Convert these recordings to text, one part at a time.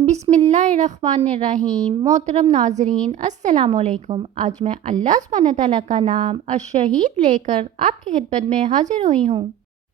بسم اللہ الرحمن الرحیم۔ محترم ناظرین، السلام علیکم۔ آج میں اللہ سبحانہ تعالیٰ کا نام الشہید لے کر آپ کی خدمت میں حاضر ہوئی ہوں۔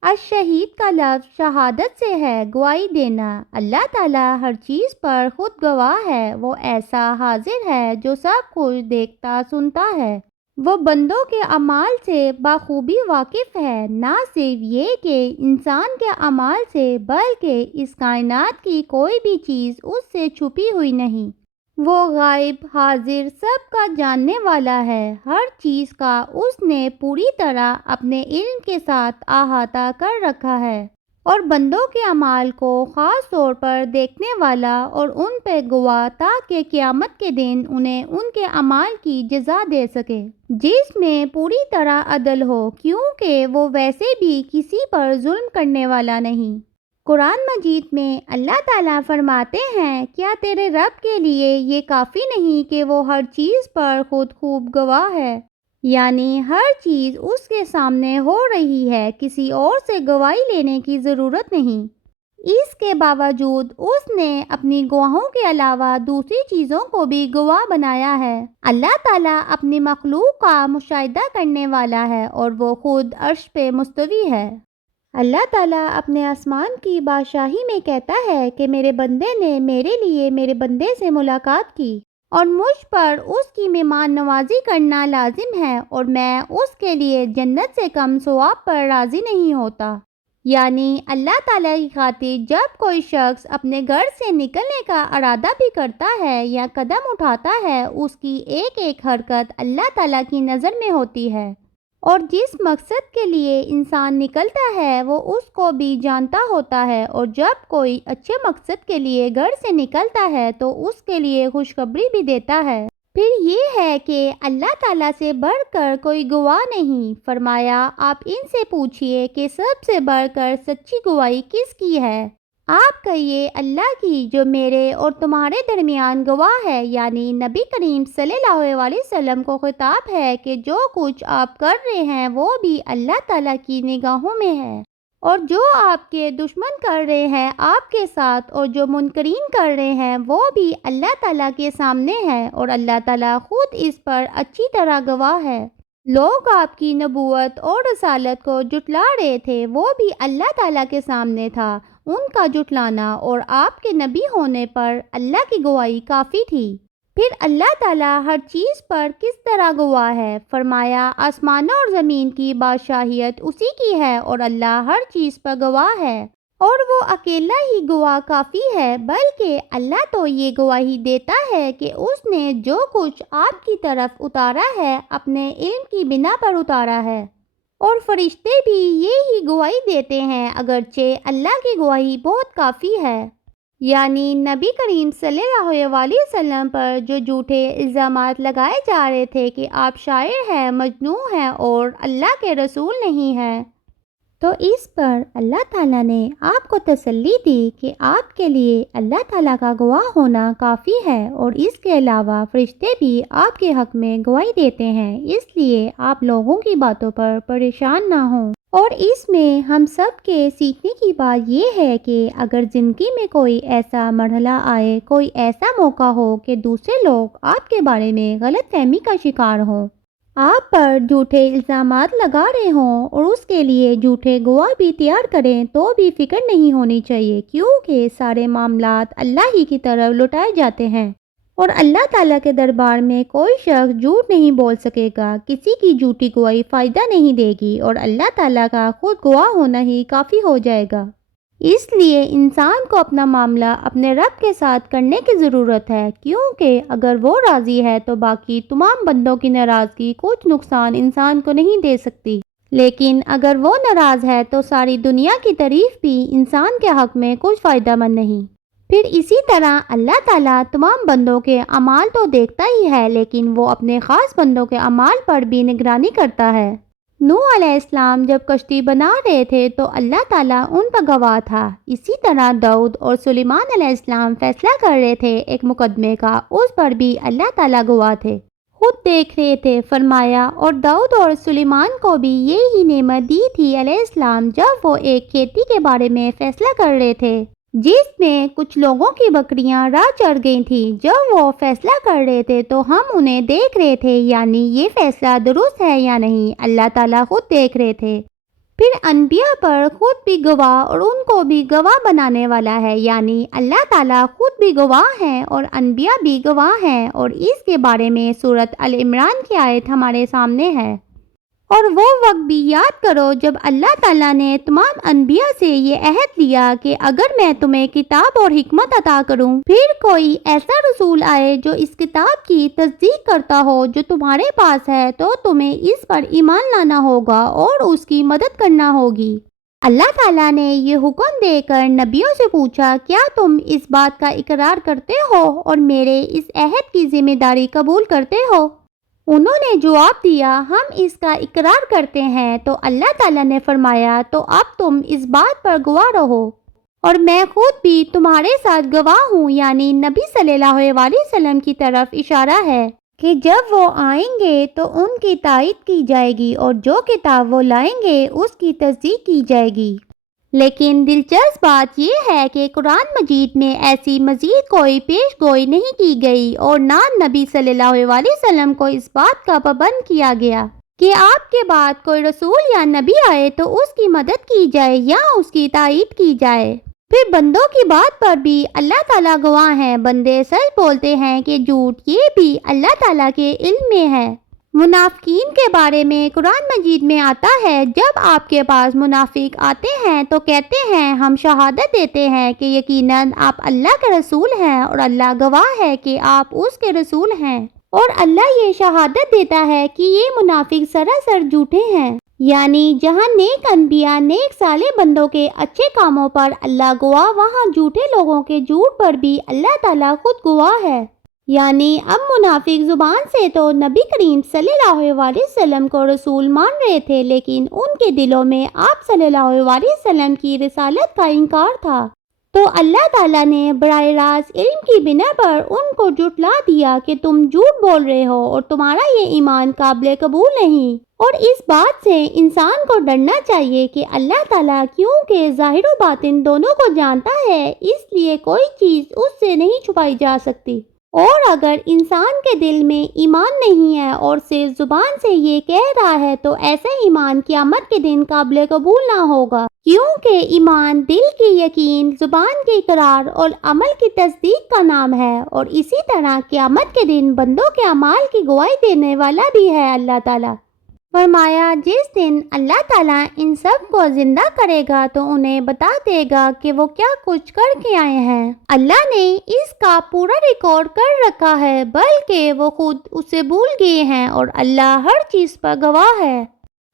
الشہید کا لفظ شہادت سے ہے، گواہی دینا۔ اللہ تعالیٰ ہر چیز پر خود گواہ ہے، وہ ایسا حاضر ہے جو سب کچھ دیکھتا سنتا ہے۔ وہ بندوں کے اعمال سے بخوبی واقف ہے، نہ صرف یہ کہ انسان کے اعمال سے بلکہ اس کائنات کی کوئی بھی چیز اس سے چھپی ہوئی نہیں۔ وہ غائب حاضر سب کا جاننے والا ہے، ہر چیز کا اس نے پوری طرح اپنے علم کے ساتھ احاطہ کر رکھا ہے، اور بندوں کے اعمال کو خاص طور پر دیکھنے والا اور ان پہ گواہ، تاکہ قیامت کے دن انہیں ان کے اعمال کی جزا دے سکے، جس میں پوری طرح عدل ہو، کیونکہ وہ ویسے بھی کسی پر ظلم کرنے والا نہیں۔ قرآن مجید میں اللہ تعالیٰ فرماتے ہیں، کیا تیرے رب کے لیے یہ کافی نہیں کہ وہ ہر چیز پر خود خوب گواہ ہے؟ یعنی ہر چیز اس کے سامنے ہو رہی ہے، کسی اور سے گواہی لینے کی ضرورت نہیں۔ اس کے باوجود اس نے اپنی گواہوں کے علاوہ دوسری چیزوں کو بھی گواہ بنایا ہے۔ اللہ تعالیٰ اپنی مخلوق کا مشاہدہ کرنے والا ہے، اور وہ خود عرش پہ مستوی ہے۔ اللہ تعالیٰ اپنے آسمان کی بادشاہی میں کہتا ہے کہ میرے بندے نے میرے لیے میرے بندے سے ملاقات کی، اور مجھ پر اس کی مہمان نوازی کرنا لازم ہے، اور میں اس کے لیے جنت سے کم ثواب پر راضی نہیں ہوتا۔ یعنی اللہ تعالیٰ کی خاطر جب کوئی شخص اپنے گھر سے نکلنے کا ارادہ بھی کرتا ہے یا قدم اٹھاتا ہے، اس کی ایک ایک حرکت اللہ تعالیٰ کی نظر میں ہوتی ہے، اور جس مقصد کے لیے انسان نکلتا ہے وہ اس کو بھی جانتا ہوتا ہے، اور جب کوئی اچھے مقصد کے لیے گھر سے نکلتا ہے تو اس کے لیے خوشخبری بھی دیتا ہے۔ پھر یہ ہے کہ اللہ تعالیٰ سے بڑھ کر کوئی گواہ نہیں۔ فرمایا، آپ ان سے پوچھئے کہ سب سے بڑھ کر سچی گواہی کس کی ہے؟ آپ کہیے، اللہ کی، جو میرے اور تمہارے درمیان گواہ ہے۔ یعنی نبی کریم صلی اللہ علیہ وسلم کو خطاب ہے کہ جو کچھ آپ کر رہے ہیں وہ بھی اللہ تعالیٰ کی نگاہوں میں ہے، اور جو آپ کے دشمن کر رہے ہیں آپ کے ساتھ اور جو منکرین کر رہے ہیں وہ بھی اللہ تعالیٰ کے سامنے ہے، اور اللہ تعالیٰ خود اس پر اچھی طرح گواہ ہے۔ لوگ آپ کی نبوت اور رسالت کو جھٹلا رہے تھے، وہ بھی اللہ تعالیٰ کے سامنے تھا۔ ان کا جھٹلانا اور آپ کے نبی ہونے پر اللہ کی گواہی کافی تھی۔ پھر اللہ تعالیٰ ہر چیز پر کس طرح گواہ ہے؟ فرمایا، آسمانوں اور زمین کی بادشاہیت اسی کی ہے، اور اللہ ہر چیز پر گواہ ہے، اور وہ اکیلا ہی گواہ کافی ہے، بلکہ اللہ تو یہ گواہی دیتا ہے کہ اس نے جو کچھ آپ کی طرف اتارا ہے اپنے علم کی بنا پر اتارا ہے، اور فرشتے بھی یہی گواہی دیتے ہیں، اگرچہ اللہ کی گواہی بہت کافی ہے۔ یعنی نبی کریم صلی اللہ علیہ وسلم پر جو جھوٹے الزامات لگائے جا رہے تھے کہ آپ شاعر ہیں، مجنون ہیں اور اللہ کے رسول نہیں ہیں، تو اس پر اللہ تعالیٰ نے آپ کو تسلی دی کہ آپ کے لیے اللہ تعالیٰ کا گواہ ہونا کافی ہے، اور اس کے علاوہ فرشتے بھی آپ کے حق میں گواہی دیتے ہیں، اس لیے آپ لوگوں کی باتوں پر پریشان نہ ہوں۔ اور اس میں ہم سب کے سیکھنے کی بات یہ ہے کہ اگر زندگی میں کوئی ایسا مرحلہ آئے، کوئی ایسا موقع ہو کہ دوسرے لوگ آپ کے بارے میں غلط فہمی کا شکار ہوں، آپ پر جھوٹے الزامات لگا رہے ہوں اور اس کے لیے جھوٹے گواہ بھی تیار کریں، تو بھی فکر نہیں ہونی چاہیے، کیونکہ سارے معاملات اللہ ہی کی طرف لوٹائے جاتے ہیں، اور اللہ تعالیٰ کے دربار میں کوئی شخص جھوٹ نہیں بول سکے گا، کسی کی جھوٹی گواہی فائدہ نہیں دے گی، اور اللہ تعالیٰ کا خود گواہ ہونا ہی کافی ہو جائے گا۔ اس لیے انسان کو اپنا معاملہ اپنے رب کے ساتھ کرنے کی ضرورت ہے، کیونکہ اگر وہ راضی ہے تو باقی تمام بندوں کی ناراضگی کچھ نقصان انسان کو نہیں دے سکتی، لیکن اگر وہ ناراض ہے تو ساری دنیا کی تعریف بھی انسان کے حق میں کچھ فائدہ مند نہیں۔ پھر اسی طرح اللہ تعالیٰ تمام بندوں کے اعمال تو دیکھتا ہی ہے، لیکن وہ اپنے خاص بندوں کے اعمال پر بھی نگرانی کرتا ہے۔ نوح علیہ السلام جب کشتی بنا رہے تھے تو اللہ تعالیٰ ان پر گواہ تھا۔ اسی طرح داؤد اور سلیمان علیہ السلام فیصلہ کر رہے تھے ایک مقدمے کا، اس پر بھی اللہ تعالیٰ گواہ تھے، خود دیکھ رہے تھے۔ فرمایا، اور داؤد اور سلیمان کو بھی یہی نعمت دی تھی علیہ السلام جب وہ ایک کھیتی کے بارے میں فیصلہ کر رہے تھے، جس میں کچھ لوگوں کی بکریاں راہ چڑھ گئی تھیں۔ جب وہ فیصلہ کر رہے تھے تو ہم انہیں دیکھ رہے تھے، یعنی یہ فیصلہ درست ہے یا نہیں اللہ تعالیٰ خود دیکھ رہے تھے۔ پھر انبیاء پر خود بھی گواہ اور ان کو بھی گواہ بنانے والا ہے، یعنی اللہ تعالیٰ خود بھی گواہ ہیں اور انبیاء بھی گواہ ہیں، اور اس کے بارے میں سورۃ ال عمران کی آیت ہمارے سامنے ہے۔ اور وہ وقت بھی یاد کرو جب اللہ تعالیٰ نے تمام انبیاء سے یہ عہد لیا کہ اگر میں تمہیں کتاب اور حکمت عطا کروں، پھر کوئی ایسا رسول آئے جو اس کتاب کی تصدیق کرتا ہو جو تمہارے پاس ہے، تو تمہیں اس پر ایمان لانا ہوگا اور اس کی مدد کرنا ہوگی۔ اللہ تعالیٰ نے یہ حکم دے کر نبیوں سے پوچھا، کیا تم اس بات کا اقرار کرتے ہو اور میرے اس عہد کی ذمہ داری قبول کرتے ہو؟ انہوں نے جواب دیا، ہم اس کا اقرار کرتے ہیں۔ تو اللہ تعالیٰ نے فرمایا، تو اب تم اس بات پر گواہ رہو اور میں خود بھی تمہارے ساتھ گواہ ہوں، یعنی نبی صلی اللہ علیہ وسلم کی طرف اشارہ ہے کہ جب وہ آئیں گے تو ان کی تائید کی جائے گی اور جو کتاب وہ لائیں گے اس کی تصدیق کی جائے گی۔ لیکن دلچسپ بات یہ ہے کہ قرآن مجید میں ایسی مزید کوئی پیش گوئی نہیں کی گئی اور نہ نبی صلی اللہ علیہ وسلم کو اس بات کا پابند کیا گیا کہ آپ کے بعد کوئی رسول یا نبی آئے تو اس کی مدد کی جائے یا اس کی تائید کی جائے۔ پھر بندوں کی بات پر بھی اللہ تعالیٰ گواہ ہیں، بندے سچ بولتے ہیں کہ جھوٹ، یہ بھی اللہ تعالیٰ کے علم میں ہے۔ منافقین کے بارے میں قرآن مجید میں آتا ہے، جب آپ کے پاس منافق آتے ہیں تو کہتے ہیں، ہم شہادت دیتے ہیں کہ یقیناً آپ اللہ کے رسول ہیں، اور اللہ گواہ ہے کہ آپ اس کے رسول ہیں، اور اللہ یہ شہادت دیتا ہے کہ یہ منافق سراسر جھوٹے ہیں۔ یعنی جہاں نیک انبیاء، نیک صالح بندوں کے اچھے کاموں پر اللہ گواہ، وہاں جھوٹے لوگوں کے جھوٹ پر بھی اللہ تعالیٰ خود گواہ ہے۔ یعنی اب منافق زبان سے تو نبی کریم صلی اللہ علیہ وسلم کو رسول مان رہے تھے، لیکن ان کے دلوں میں آپ صلی اللہ علیہ وسلم کی رسالت کا انکار تھا۔ تو اللہ تعالیٰ نے براہ راست علم کی بنا پر ان کو جھٹلا دیا کہ تم جھوٹ بول رہے ہو اور تمہارا یہ ایمان قابل قبول نہیں۔ اور اس بات سے انسان کو ڈرنا چاہیے کہ اللہ تعالیٰ کیونکہ ظاہر و باطن دونوں کو جانتا ہے، اس لیے کوئی چیز اس سے نہیں چھپائی جا سکتی۔ اور اگر انسان کے دل میں ایمان نہیں ہے اور صرف زبان سے یہ کہہ رہا ہے تو ایسا ایمان قیامت کے دن قابل قبول نہ ہوگا، کیونکہ ایمان دل کی یقین، زبان کی اقرار اور عمل کی تصدیق کا نام ہے، اور اسی طرح قیامت کے دن بندوں کے اعمال کی گواہی دینے والا بھی ہے اللہ تعالیٰ۔ فرمایا، جس دن اللہ تعالیٰ ان سب کو زندہ کرے گا تو انہیں بتا دے گا کہ وہ کیا کچھ کر کے آئے ہیں۔ اللہ نے اس کا پورا ریکارڈ کر رکھا ہے، بلکہ وہ خود اسے بھول گئے ہیں، اور اللہ ہر چیز پر گواہ ہے۔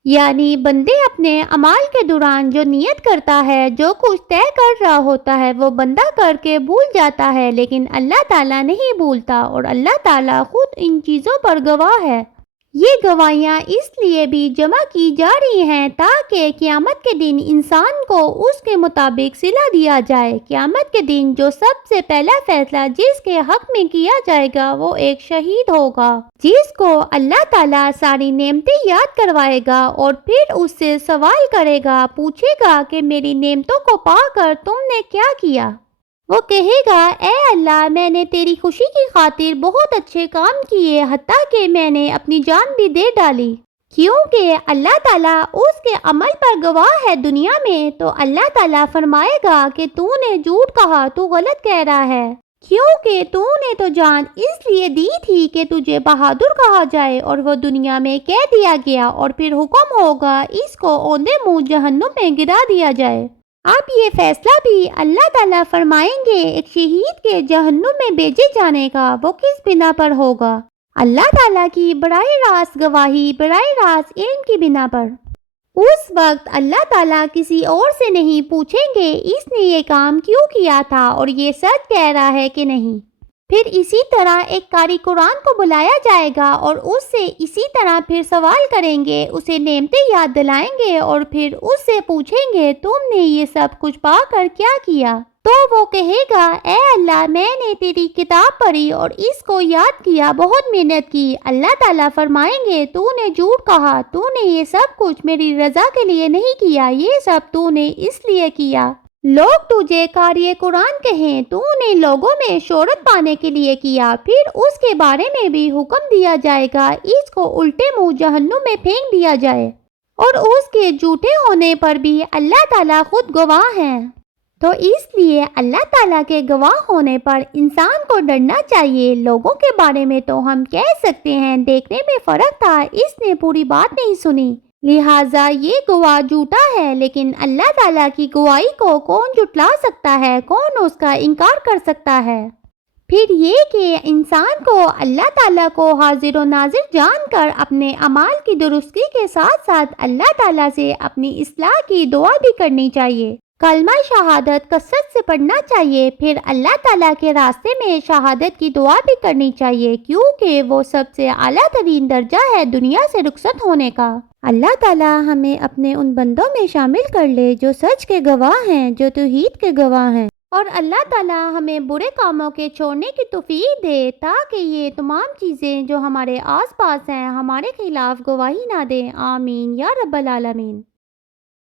یعنی بندے اپنے اعمال کے دوران جو نیت کرتا ہے، جو کچھ طے کر رہا ہوتا ہے، وہ بندہ کر کے بھول جاتا ہے، لیکن اللہ تعالیٰ نہیں بھولتا، اور اللہ تعالیٰ خود ان چیزوں پر گواہ ہے۔ یہ گواہیاں اس لیے بھی جمع کی جا رہی ہیں تاکہ قیامت کے دن انسان کو اس کے مطابق صلہ دیا جائے۔ قیامت کے دن جو سب سے پہلا فیصلہ جس کے حق میں کیا جائے گا وہ ایک شہید ہوگا، جس کو اللہ تعالیٰ ساری نعمتیں یاد کروائے گا اور پھر اس سے سوال کرے گا، پوچھے گا کہ میری نعمتوں کو پا کر تم نے کیا کیا؟ وہ کہے گا، اے اللہ، میں نے تیری خوشی کی خاطر بہت اچھے کام کیے، حتیٰ کہ میں نے اپنی جان بھی دے ڈالی۔ کیونکہ اللہ تعالیٰ اس کے عمل پر گواہ ہے دنیا میں، تو اللہ تعالیٰ فرمائے گا کہ تو نے جھوٹ کہا، تو غلط کہہ رہا ہے، کیونکہ تو نے تو جان اس لیے دی تھی کہ تجھے بہادر کہا جائے، اور وہ دنیا میں کہہ دیا گیا، اور پھر حکم ہوگا اس کو اوندے منہ جہنم میں گرا دیا جائے۔ اب یہ فیصلہ بھی اللہ تعالیٰ فرمائیں گے ایک شہید کے جہنم میں بھیجے جانے کا، وہ کس بنا پر ہوگا؟ اللہ تعالیٰ کی براہ راست گواہی، براہ راست علم کی بنا پر۔ اس وقت اللہ تعالیٰ کسی اور سے نہیں پوچھیں گے اس نے یہ کام کیوں کیا تھا اور یہ سچ کہہ رہا ہے کہ نہیں۔ پھر اسی طرح ایک قاری قرآن کو بلایا جائے گا اور اس سے اسی طرح پھر سوال کریں گے، اسے نعمتیں یاد دلائیں گے اور پھر اس سے پوچھیں گے، تم نے یہ سب کچھ پا کر کیا کیا؟ تو وہ کہے گا، اے اللہ، میں نے تیری کتاب پڑھی اور اس کو یاد کیا، بہت محنت کی۔ اللہ تعالیٰ فرمائیں گے، تو نے جھوٹ کہا، تو نے یہ سب کچھ میری رضا کے لیے نہیں کیا، یہ سب تو نے اس لیے کیا لوگ تجھے قاری قرآن کہیں، تو نے لوگوں میں شہرت پانے کے لیے کیا، پھر اس کے بارے میں بھی حکم دیا جائے گا اس کو الٹے منہ جہنم میں پھینک دیا جائے، اور اس کے جھوٹے ہونے پر بھی اللہ تعالیٰ خود گواہ ہیں۔ تو اس لیے اللہ تعالیٰ کے گواہ ہونے پر انسان کو ڈرنا چاہیے۔ لوگوں کے بارے میں تو ہم کہہ سکتے ہیں دیکھنے میں فرق تھا، اس نے پوری بات نہیں سنی، لہٰذا یہ گواہ جھوٹا ہے، لیکن اللہ تعالیٰ کی گواہی کو کون جھٹلا سکتا ہے، کون اس کا انکار کر سکتا ہے؟ پھر یہ کہ انسان کو اللہ تعالیٰ کو حاضر و ناظر جان کر اپنے اعمال کی درستی کے ساتھ ساتھ اللہ تعالیٰ سے اپنی اصلاح کی دعا بھی کرنی چاہیے۔ کلمہ شہادت کثرت سے پڑھنا چاہیے، پھر اللہ تعالیٰ کے راستے میں شہادت کی دعا بھی کرنی چاہیے، کیونکہ وہ سب سے اعلیٰ ترین درجہ ہے دنیا سے رخصت ہونے کا۔ اللہ تعالیٰ ہمیں اپنے ان بندوں میں شامل کر لے جو سچ کے گواہ ہیں، جو توحید کے گواہ ہیں، اور اللہ تعالیٰ ہمیں برے کاموں کے چھوڑنے کی توفیق دے تاکہ یہ تمام چیزیں جو ہمارے آس پاس ہیں ہمارے خلاف گواہی نہ دیں۔ آمین یا رب العالمین۔